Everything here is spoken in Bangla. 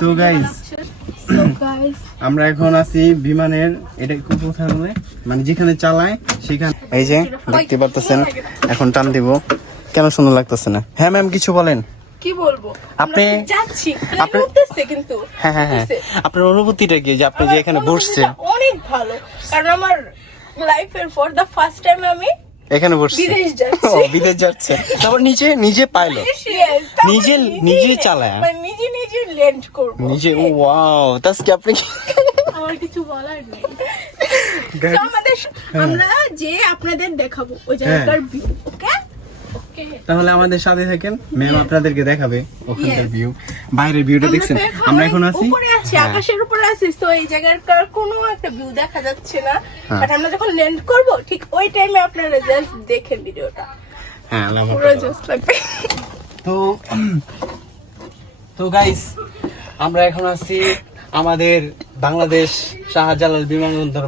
তো গাইস আমরা এখন আছি বিমানের এটা কোন কোথায় বলে মানে যেখানে চালায় সেখানে। এই যে দেখতে পারতেছেন এখন টান দিব। কেন সুন্দর লাগতেছে না? হ্যাঁ ম্যাম কিছু বলেন। কি বলব? আপনি- যাচ্ছি। আপনি- উঠতেছে কিন্তু। হ্যাঁ হ্যাঁ হ্যাঁ। আপনার অনুভূতিটা কি যে আপনি যে এখানে বসছেন অনেক ভালো। কারণ আমার লাইফের ফর দা ফার্স্ট টাইম আমি এখানে বসছে। বিদেশ ও বিদেশ যাচ্ছে। তারপর নিজে নিজে পাইলো। নিজে- নিজে চালায়? মানে নিজে নিজে ল্যান্ড করব। নিজে ও ওয়াও তাস কি আপনি আমার কিছু বলার নেই। আমাদের আমরা যে আপনাদের দেখাবো ওই জায়গাটার ভিউ ওকে ওকে তাহলে আমাদের সাথে থাকেন। ম্যাম আপনাদেরকে দেখাবে ওখানকার ভিউ বাইরের ভিউটা দেখছেন? আমরা এখন আছি? উপরে আছি হ্যাঁ। আকাশের উপরে আছি তো এই জায়গাটার কোনো একটা ভিউ দেখা যাচ্ছে না। হ্যাঁ। বাট আমরা যখন ল্যান্ড করব ঠিক ওই টাইমে আপনারা জাস্ট দেখেন ভিডিওটা হ্যাঁ পুরো জাস্ট লাগবে। তো তো গাইস আমরা এখন আছি আমাদের বাংলাদেশ শাহজালাল বিমানবন্দর